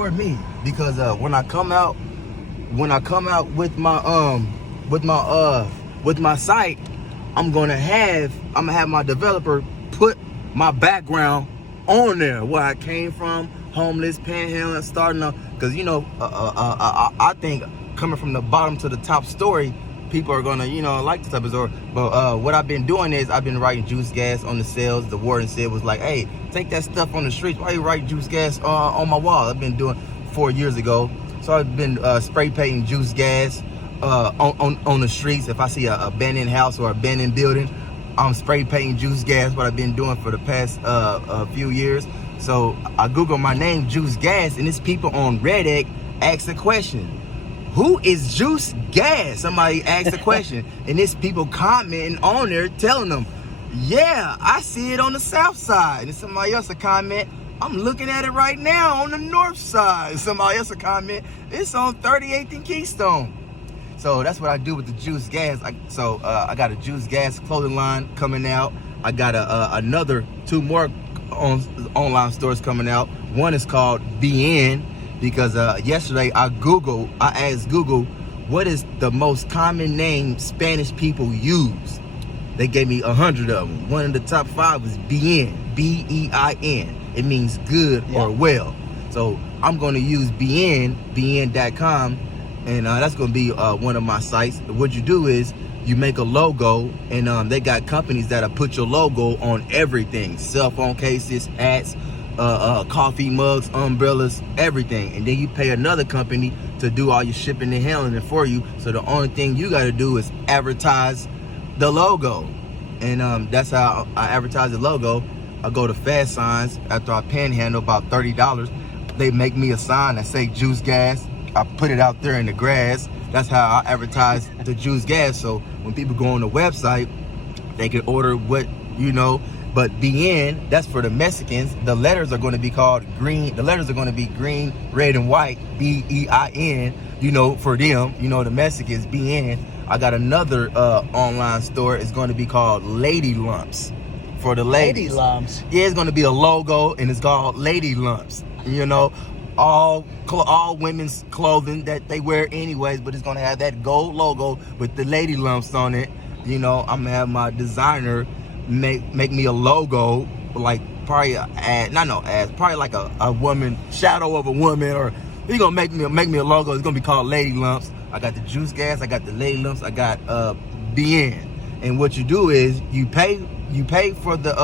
For me, because when I come out with my site, I'm gonna have my developer put my background on there, where I came from, homeless, panhandling, starting up, because I think coming from the bottom to the top story, people are gonna like this type of story. But what I've been doing is I've been writing juice gas on the cells. The warden said was like, hey, take that stuff on the streets. Why you write juice gas on my wall? I've been doing 4 years ago. So I've been spray painting juice gas on the streets. If I see a abandoned house or abandoned building, I'm spray painting juice gas. What I've been doing for the past few years. So I Google my name, Juice Gas, and it's people on Reddit ask the question, who is Juice Gas? Somebody asked the question, and it's people commenting on there telling them, yeah, I see it on the south side. And somebody else will comment, I'm looking at it right now on the north side. Somebody else will comment, it's on 38th and Keystone. So that's what I do with the Juice Gas. I got a Juice Gas clothing line coming out. I got another 2 more online stores coming out. One is called BN, because yesterday I asked Google, what is the most common name Spanish people use? They gave me 100 of them. One of the top 5 was BN, B-E-I-N. It means good or well. So I'm going to use bn.com, and that's going to be one of my sites. What you do is you make a logo, and they got companies that'll put your logo on everything: cell phone cases, hats, coffee mugs, umbrellas, everything. And then you pay another company to do all your shipping and handling for you. So the only thing you got to do is advertise the logo, and that's how I advertise the logo. I go to Fast Signs after I panhandle about $30. They make me a sign that say Juice Gas. I put it out there in the grass. That's how I advertise the Juice Gas. So when people go on the website, they can order what. But BN, that's for the Mexicans. The letters are going to be called green. The letters are going to be green, red, and white. BEIN. For them. The Mexicans. BN. I got another online store. It's going to be called Lady Lumps for the ladies. Lady Lumps. Yeah, it's going to be a logo, and it's called Lady Lumps. All women's clothing that they wear anyways, but it's going to have that gold logo with the Lady Lumps on it. I'm going to have my designer make me a logo, like probably probably like a woman, shadow of a woman, or he's gonna make me a logo. It's gonna be called Lady Lumps. I got the Juice Gas, I got the Lady Lumps, I got BN. And what you do is you pay for the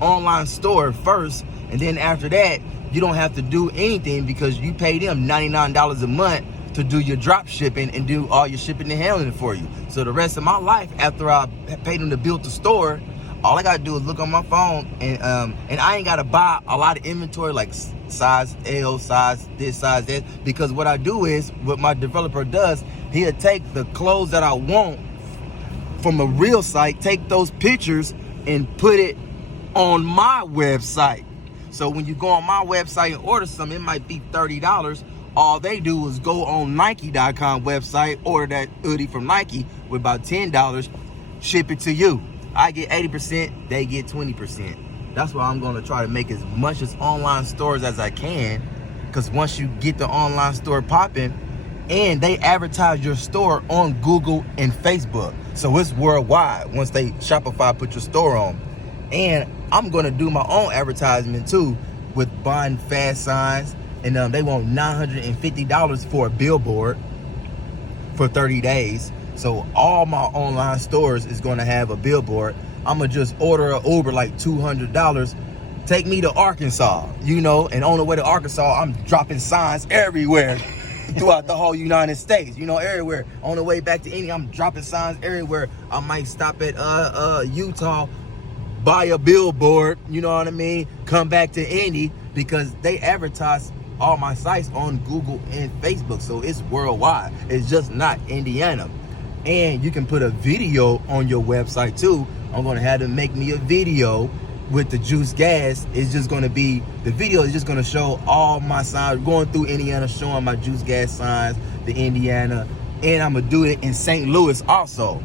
online store first, and then after that you don't have to do anything, because you pay them $99 a month to do your drop shipping and do all your shipping and handling for you. So the rest of my life, after I paid them to build the store, all I gotta do is look on my phone, and I ain't gotta buy a lot of inventory like size L, size this, size that, because what I do is, what my developer does, he'll take the clothes that I want from a real site, take those pictures and put it on my website. So when you go on my website and order something, it might be $30. All they do is go on Nike.com website, order that hoodie from Nike with about $10, ship it to you. I get 80%, they get 20%. That's why I'm gonna try to make as much as online stores as I can, because once you get the online store popping, and they advertise your store on Google and Facebook, so it's worldwide once they Shopify put your store on. And I'm gonna do my own advertisement too, with buying Fast Signs, and they want $950 for a billboard for 30 days. So all my online stores is gonna have a billboard. I'm gonna just order an Uber like $200, take me to Arkansas, and on the way to Arkansas, I'm dropping signs everywhere throughout the whole United States, everywhere. On the way back to Indy, I'm dropping signs everywhere. I might stop at Utah, buy a billboard, come back to Indy, because they advertise all my sites on Google and Facebook, so it's worldwide. It's just not Indiana. And you can put a video on your website too. I'm gonna have them make me a video with the Juice Gas. It's just gonna be, the video is just gonna show all my signs going through Indiana, showing my Juice Gas signs, the Indiana, and I'm gonna do it in St. Louis also.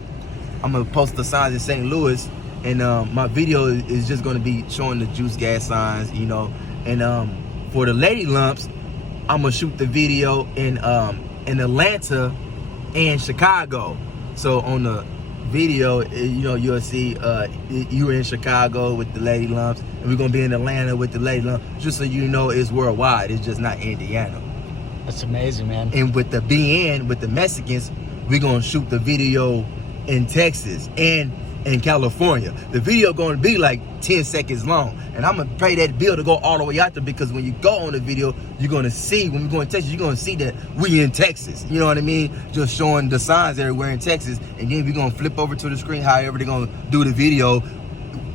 I'm gonna post the signs in St. Louis, and my video is just gonna be showing the Juice Gas signs, And for the Lady Lumps, I'm gonna shoot the video in Atlanta and Chicago. So on the video, you'll see you in Chicago with the Lady Lumps, and we're gonna be in Atlanta with the Lady Lumps. Just so you know, it's worldwide. It's just not Indiana. That's amazing, man. And with the BN, with the Mexicans, we're gonna shoot the video in Texas and in California. The video going to be like 10 seconds long, and I'm gonna pay that bill to go all the way out there, because when you go on the video, you're gonna see, when we go in Texas, you're gonna see that we in Texas. You know what I mean? Just showing the signs everywhere in Texas, and then we're gonna flip over to the screen however they're gonna do the video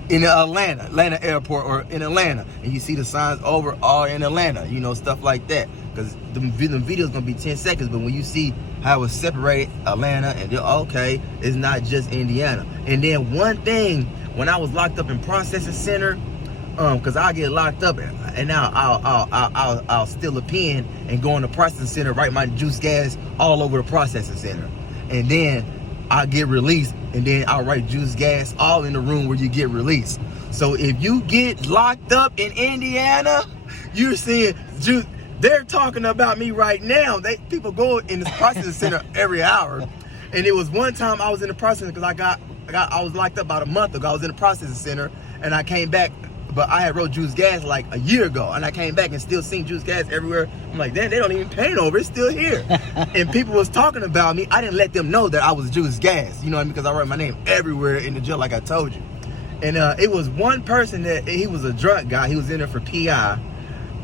in Atlanta airport, or in Atlanta, and you see the signs over all in Atlanta, stuff like that. Because the video's gonna be 10 seconds, but when you see how it's separated, Atlanta, and okay, it's not just Indiana. And then one thing, when I was locked up in processing center, because I get locked up, and now I'll steal a pen and go in the processing center, write my juice gas all over the processing center, and then I get released, and then I'll write juice gas all in the room where you get released. So if you get locked up in Indiana, you're seeing juice. They're talking about me right now. People go in this processing center every hour, and it was one time I was in the processing, because I was locked up about a month ago. I was in the processing center, and I came back, but I had wrote juice gas like a year ago, and I came back and still seen juice gas everywhere. I'm like, damn, they don't even paint over, it's still here. And people was talking about me. I didn't let them know that I was juice gas, you know what I mean? Because I wrote my name everywhere in the jail, like I told you. And it was one person that, he was a drunk guy. He was in there for PI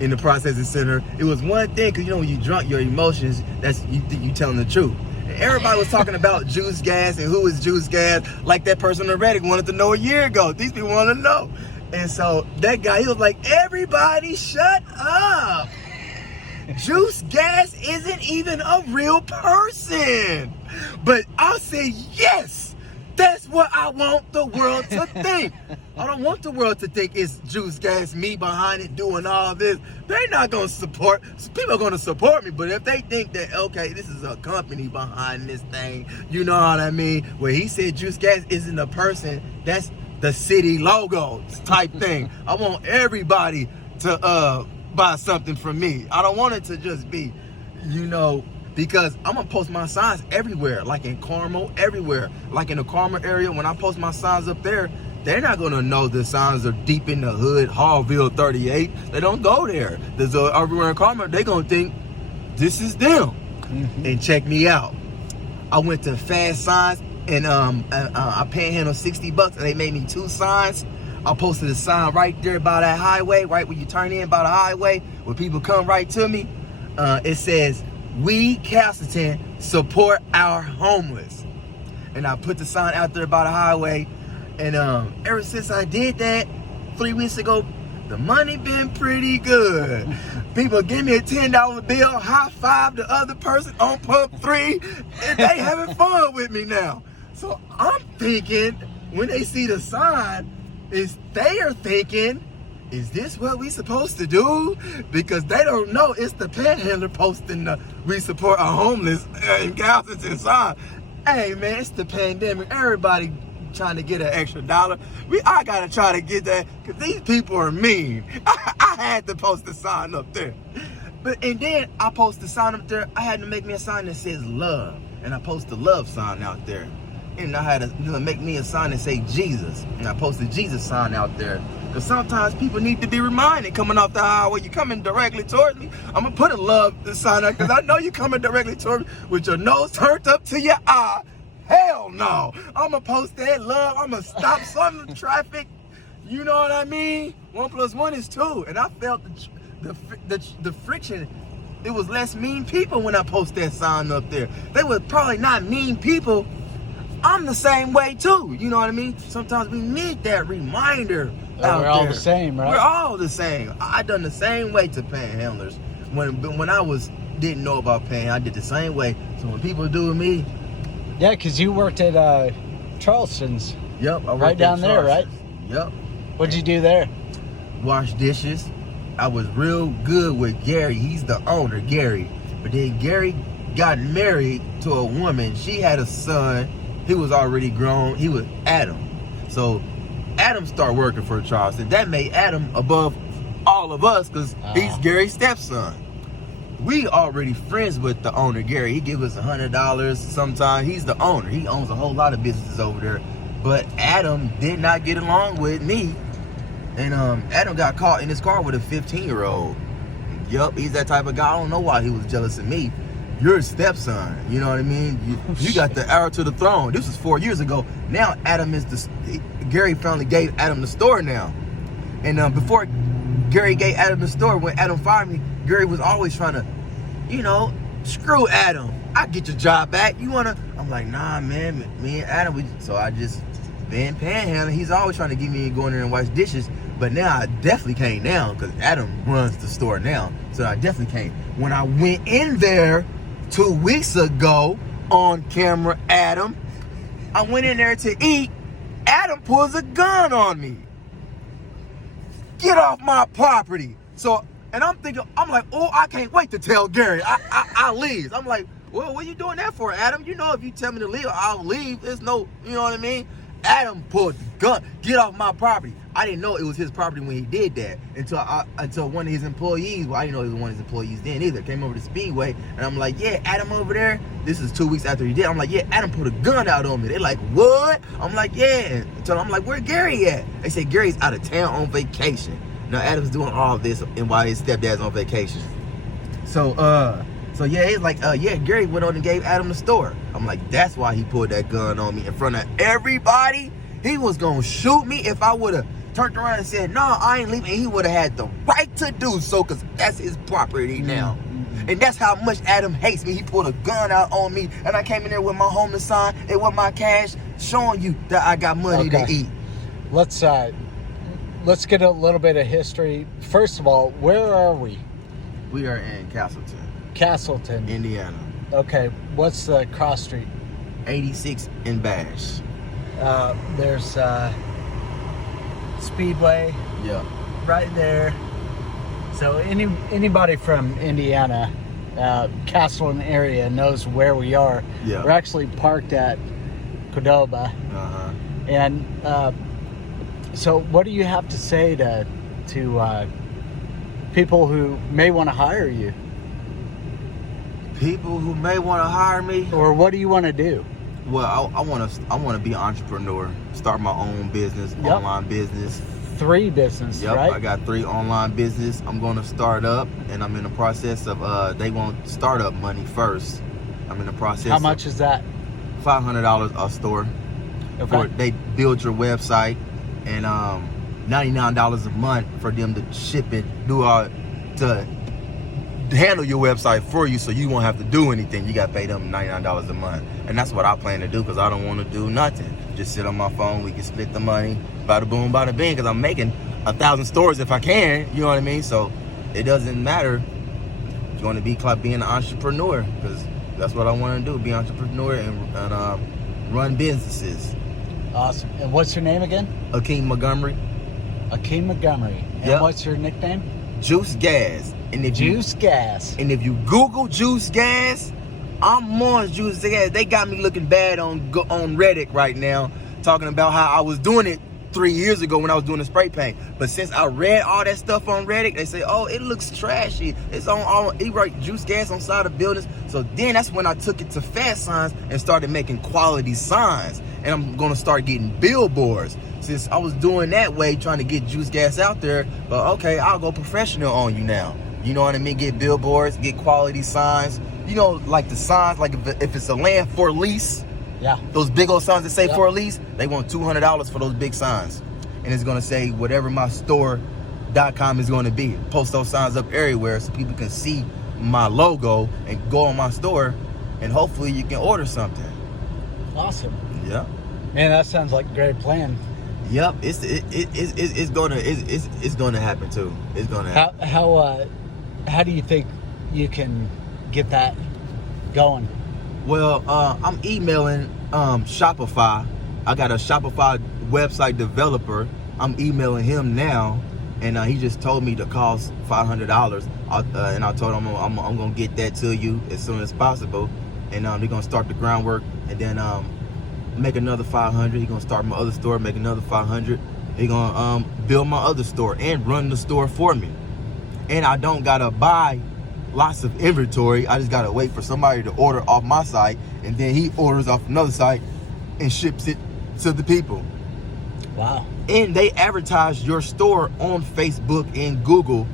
in the processing center. It was one thing, because when you drunk, your emotions, that's you telling the truth. And everybody was talking about juice gas and who is juice gas, like that person on Reddit wanted to know a year ago. These people want to know. And so that guy, he was like, everybody shut up. Juice gas isn't even a real person. But I said, yes, that's what I want the world to think. I don't want the world to think it's juice gas, me behind it doing all this. They're not going to support. People are going to support me, but if they think that, okay, this is a company behind this thing, you know what I mean? Where he said juice gas isn't a person, that's the city logo type thing. I want everybody to buy something from me. I don't want it to just be, because I'm gonna post my signs everywhere, like in Carmel, everywhere. Like in the Carmel area, when I post my signs up there, they're not gonna know the signs are deep in the hood, Hallville 38. They don't go there. There's everywhere in Carmel, they gonna think this is them. Mm-hmm. And check me out. I went to Fast Signs, and I panhandled $60, and they made me 2 signs. I posted a sign right there by that highway, right when you turn in by the highway, where people come right to me. It says, "We Castleton support our homeless." And I put the sign out there by the highway. And ever since I did that 3 weeks ago, the money been pretty good. People give me a $10 bill, high five the other person on pump 3, and they having fun with me now. So I'm thinking, when they see the sign, they are thinking, is this what we supposed to do? Because they don't know it's the panhandler posting the "we support our homeless" in Castleton sign. Hey man, it's the pandemic. Everybody trying to get an extra dollar. I gotta try to get that, because these people are mean. I had to post the sign up there. And then I post the sign up there. I had to make me a sign that says love. And I post the love sign out there. And I had to make me a sign that say Jesus. And I posted Jesus sign out there. Because sometimes people need to be reminded, coming off the highway, you're coming directly towards me, I'm going to put a love sign out, because I know you're coming directly towards me with your nose turned up to your eye. Hell no. I'm going to post that love. I'm going to stop some of the traffic. You know what I mean? 1 + 1 is 2. And I felt the friction. It was less mean people when I post that sign up there. They were probably not mean people. I'm the same way too. You know what I mean? Sometimes we need that reminder out we're all the same, right? We're all the same. I done the same way to panhandlers. When I didn't know about panhandling, I did the same way. So when people do with me. Yeah, because you worked at Charleston's. Yep. I worked right down there, right? Yep. What'd you do there? Wash dishes. I was real good with Gary. He's the owner, Gary. But then Gary got married to a woman. She had a son. He was already grown. He was Adam. So Adam started working for Charleston. That made Adam above all of us, because he's Gary's stepson. we already friends with the owner, Gary. He give us $100 sometimes. He's the owner. He owns a whole lot of businesses over there. But Adam did not get along with me. And Adam got caught in his car with a 15-year-old. Yup, he's that type of guy. I don't know why he was jealous of me. You're his stepson. You know what I mean? You got the heir to the throne. This was 4 years ago. Now Adam is Gary finally gave Adam the store now. And before Gary gave Adam the store, when Adam fired me, Gary was always trying to, screw Adam. I get your job back. You wanna? I'm like, nah, man. Me and Adam, so I just been panhandling. He's always trying to get me to go in there and wash dishes. But now I definitely can't now because Adam runs the store now. So I definitely can't. When I went in there 2 weeks ago on camera, Adam, I went in there to eat. Adam pulls a gun on me. Get off my property. So, and I'm like, oh, I can't wait to tell Gary. I leave. I'm like, well, what are you doing that for, Adam? You know, if you tell me to leave, I'll leave. There's no, you know what I mean? Adam pulled the gun. Get off my property. I didn't know it was his property when he did that until one of his employees. Well, I didn't know it was one of his employees then either. Came over to Speedway, and I'm like, yeah, Adam over there. This is 2 weeks after he did. I'm like, yeah, Adam put a gun out on me. They're like, what? I'm like, yeah. So I'm like, where Gary at? They say Gary's out of town on vacation. Now Adam's doing all of this, and while his stepdad's on vacation. So yeah, it's like, yeah, Gary went on and gave Adam the store. I'm like, that's why he pulled that gun on me in front of everybody. He was gonna shoot me if I would have turned around and said, no, I ain't leaving. He would have had the right to do so, because that's his property now. Mm-hmm. And that's how much Adam hates me. He pulled a gun out on me, and I came in there with my homeless sign and with my cash, showing you that I got money to eat. Let's get a little bit of history. First of all, where are we? We are in Castleton. Castleton, Indiana. Okay, what's the cross street? 86 in Bash. There's Speedway. Yeah. Right there. So anybody from Indiana, Castleton area knows where we are. Yeah. We're actually parked at Cordoba. Uh-huh. And so what do you have to say to people who may want to hire you? People who may want to hire me? Or what do you want to do? Well, I want to be an entrepreneur, start my own business, Yep. online business. 3 business, Yep, right? I got 3 online business I'm going to start up, and I'm in the process of, they want startup money first. I'm in the process. How much is that? $500 a store. Okay. They build your website, and $99 a month for them to ship it, to handle your website for you, so you won't have to do anything. You got to pay them $99 a month, and that's what I plan to do, because I don't want to do nothing. Just sit on my phone. We can split the money, bada boom, bada bing, because I'm making 1,000 stores if I can. You know what I mean? So it doesn't matter. You want to be being an entrepreneur, because that's what I want to do: be an entrepreneur and run businesses. Awesome. And what's your name again? Akeem Montgomery. Akeem Montgomery. And Yep. what's your nickname? Juice Gas. And if Juice Gas. And if you Google Juice Gas, I'm on Juice Gas. They got me looking bad on Reddit right now, talking about how I was doing it 3 years ago when I was doing the spray paint. But since I read all that stuff on Reddit, they say, oh, it looks trashy. It's on all, he write Juice Gas on side of buildings. So then that's when I took it to Fast Signs and started making quality signs. And I'm gonna start getting billboards. Since I was doing that way, trying to get Juice Gas out there, but okay, I'll go professional on you now. You know what I mean? Get billboards, get quality signs. You know, like the signs, like if it's a land for lease, Yeah. those big old signs that say Yep. for lease, they want $200 for those big signs. And it's gonna say whatever my store.com is gonna be. Post those signs up everywhere so people can see my logo and go on my store, and hopefully you can order something. Awesome. Yeah. Man, that sounds like a great plan. Yep. It's gonna happen too. It's gonna happen. How do you think you can get that going? Well, I'm emailing Shopify. I got a Shopify website developer. I'm emailing him now, and he just told me the cost $500. And I told him I'm gonna get that to you as soon as possible. And they're gonna start the groundwork, and then make another 500. He's gonna start my other store, make another 500. He's gonna build my other store and run the store for me. And I don't gotta buy lots of inventory. I just gotta wait for somebody to order off my site, and then he orders off another site and ships it to the people. Wow. And they advertise your store on Facebook and Google,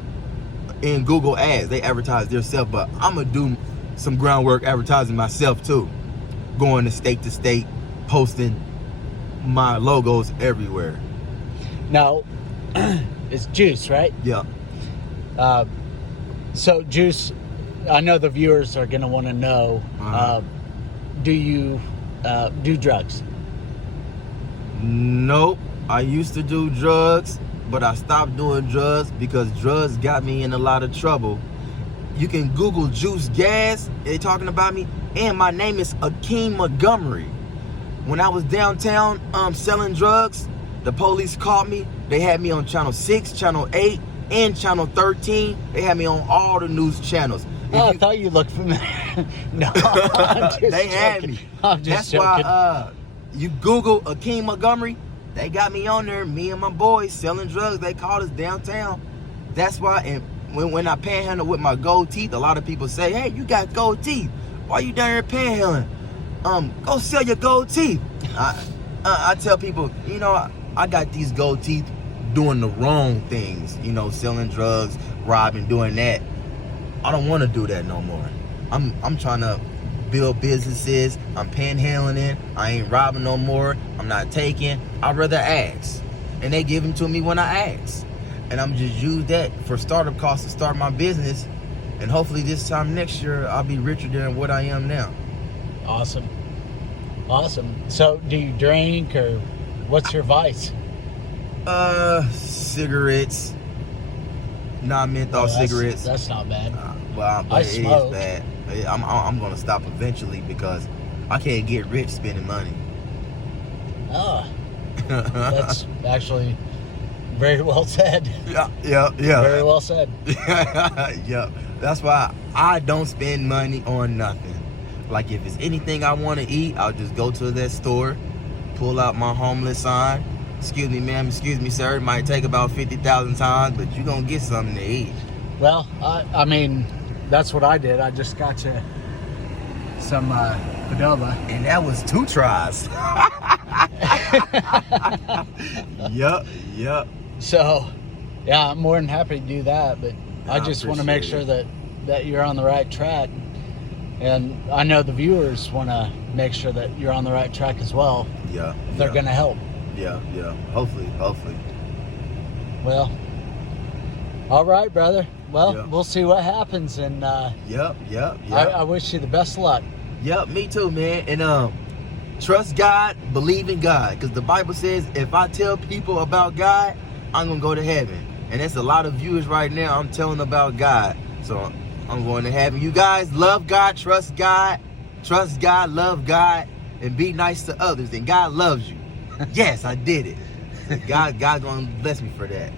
in Google ads. They advertise themselves, but I'm gonna do some groundwork advertising myself too, going to state, posting my logos everywhere. Now, it's Juice, right? Yeah. So Juice, I know the viewers are going to want to know, do you do drugs? Nope. I used to do drugs, but I stopped doing drugs because drugs got me in a lot of trouble. You can Google Juice Gas, they talking about me, and my name is Akeem Montgomery. When I was downtown selling drugs, the police caught me. They had me on channel 6, channel 8, and channel 13. They had me on all the news channels. I thought you looked familiar. No, I'm just they joking. had me. I'm just That's joking. why you Google Akeem Montgomery, they got me on there, me and my boys selling drugs. They called us downtown. That's why, and when I panhandle with my gold teeth, a lot of people say, hey, you got gold teeth. Why you down here panhandling? Go sell your gold teeth. I tell people, you know, I got these gold teeth doing the wrong things, you know, selling drugs, robbing, doing that. I don't want to do that no more. I'm trying to build businesses. I'm panhandling it. I ain't robbing no more. I'm not taking. I'd rather ask. And they give them to me when I ask. And I'm just use that for startup costs to start my business. And hopefully this time next year, I'll be richer than what I am now. Awesome. So do you drink, or what's your vice? Cigarettes. Non-menthol cigarettes. That's not bad. Well, I it is smoke. bad. I'm gonna stop eventually because I can't get rich spending money. Oh, that's actually very well said. Yeah. Very well said. Yeah. That's why I don't spend money on nothing. Like if it's anything I want to eat, I'll just go to that store, pull out my homeless sign. Excuse me, ma'am. Excuse me, sir. It might take about 50,000 times, but you're gonna get something to eat. Well, I mean, that's what I did. I just got you some Padova. And that was 2 tries. Yep. So, yeah, I'm more than happy to do that, but I just want to make sure that you're on the right track. And I know the viewers want to make sure that you're on the right track as well. Yeah. They're going to help. Yeah. Hopefully. Well, all right, brother. Well, Yeah. we'll see what happens. And Yep. I wish you the best of luck. Yep, me too, man. And trust God, believe in God. Because the Bible says if I tell people about God, I'm going to go to heaven. And that's a lot of viewers right now I'm telling about God. So I'm going to heaven. You guys love God, trust God, love God, and be nice to others. And God loves you. Yes, I did it. God going to bless me for that.